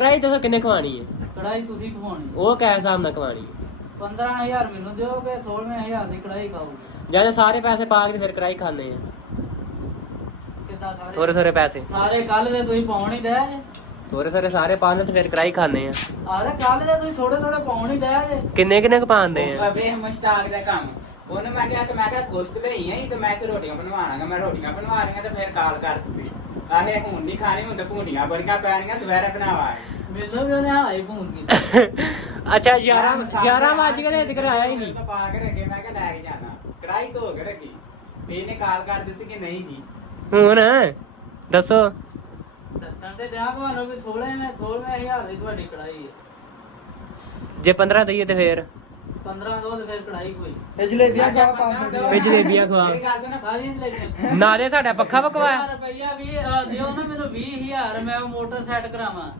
ਕੜਾਈ ਦੱਸੋ ਕਿੰਨੇ ਖਵਾਣੀ ਹੈ? ਕੜਾਈ ਤੁਸੀਂ ਖਵਾਉਣੀ ਉਹ ਕਿਸ ਹਿਸਾਬ ਨਾਲ ਖਵਾਣੀ ਹੈ? 15000 ਮੈਨੂੰ ਦਿਓਗੇ 16000 ਦੀ ਕੜਾਈ ਖਾਓਗੇ। ਜਦ ਸਾਰੇ ਪੈਸੇ ਪਾ ਕੇ ਫਿਰ ਕੜਾਈ ਖਾਣੇ ਆ ਕਿੱਦਾਂ ਸਾਰੇ ਥੋੜੇ ਥੋੜੇ ਪੈਸੇ ਸਾਰੇ ਕੱਲ ਦੇ ਤੁਸੀਂ ਪਾਉਣ ਹੀ ਡਿਆ ਜੇ। ਥੋੜੇ ਥੋੜੇ ਸਾਰੇ ਪਾਣੇ ਤੇ ਫਿਰ ਕੜਾਈ ਖਾਣੇ ਆ। ਆਰੇ ਕੱਲ ਦੇ ਤੁਸੀਂ ਥੋੜੇ ਥੋੜੇ ਪਾਉਣ ਹੀ ਡਿਆ ਜੇ। ਕਿੰਨੇ ਕਿੰਨੇ ਕ ਪਾਉਂਦੇ ਆ? ਵੇਖ ਮੁਸ਼ਤਾਕ ਦਾ ਕੰਮ ਉਹਨੇ ਮੈਂ ਕਿਹਾ ਗੋਸ਼ਤ ਲਈ ਆਈ ਤੇ ਮੈਂ ਤੇ ਰੋਟੀਆਂ ਬਣਵਾਣਾਗਾ। ਮੈਂ ਰੋਟੀਆਂ ਬਣਵਾ ਰਹੀਆਂ ਤੇ ਫਿਰ ਕਾਲ ਕਰ ਦਿੱਤੀ ਆਹੇ ਹੁਣ ਨਹੀਂ ਖਾਣੀ, ਹੁਣ ਤੇ ਭੁੰਡੀਆਂ ਬੜੀਆਂ ਪੈਣੀਆਂ ਦੁਬਾਰਾ ਬਣਾਵਾ। ਮੈਨੂੰ ਵੀ ਉਹਨੇ ਹਾਈ ਫੋਨ ਕੀਤਾ। ਅੱਛਾ 11 ਵਜ ਗਏ ਤੇ ਆਇਆ ਹੀ ਨਹੀਂ। ਪਾ ਕੇ ਰੱਖੇ ਮੈਂ ਕਿਹਾ ਲੈ ਕੇ ਜਾਣਾ ਕੜਾਈ ਧੋ ਕੇ ਰੱਖੀ ਤੇ ਇਹਨੇ ਕਾਲ ਕਰ ਦਿੱਤੀ ਕਿ ਨਹੀਂ ਜੀ ਹੁਣ ਦੱਸੋ। ਦੱਸਣ ਤੇ ਦਿਆਂ ਤੁਹਾਨੂੰ ਵੀ 16000 ਦੀ ਤੁਹਾਡੀ ਕੜਾਈ ਹੈ। ਜੇ 15 ਦਈਏ ਤੇ ਫਿਰ 15 ਦੋ ਤੇ ਫਿਰ ਕੜਾਈ ਕੋਈ ਇਹ ਜਲੇਬੀਆਂ ਖਾ 500 ਦੀਆਂ। ਇਹ ਜਲੇਬੀਆਂ ਖਵਾ। ਮੇਰੀ ਗੱਲ ਸੁਣ ਸਾਰੀ ਲੈ ਨਾਲੇ ਸਾਡਾ ਪੱਖਾ ਵਕਵਾਇਆ। ਰੁਪਈਆ ਵੀ ਦਿਓ ਨਾ ਮੈਨੂੰ 20000 ਮੈਂ ਉਹ ਮੋਟਰ ਸੈੱਟ ਕਰਾਵਾਂ।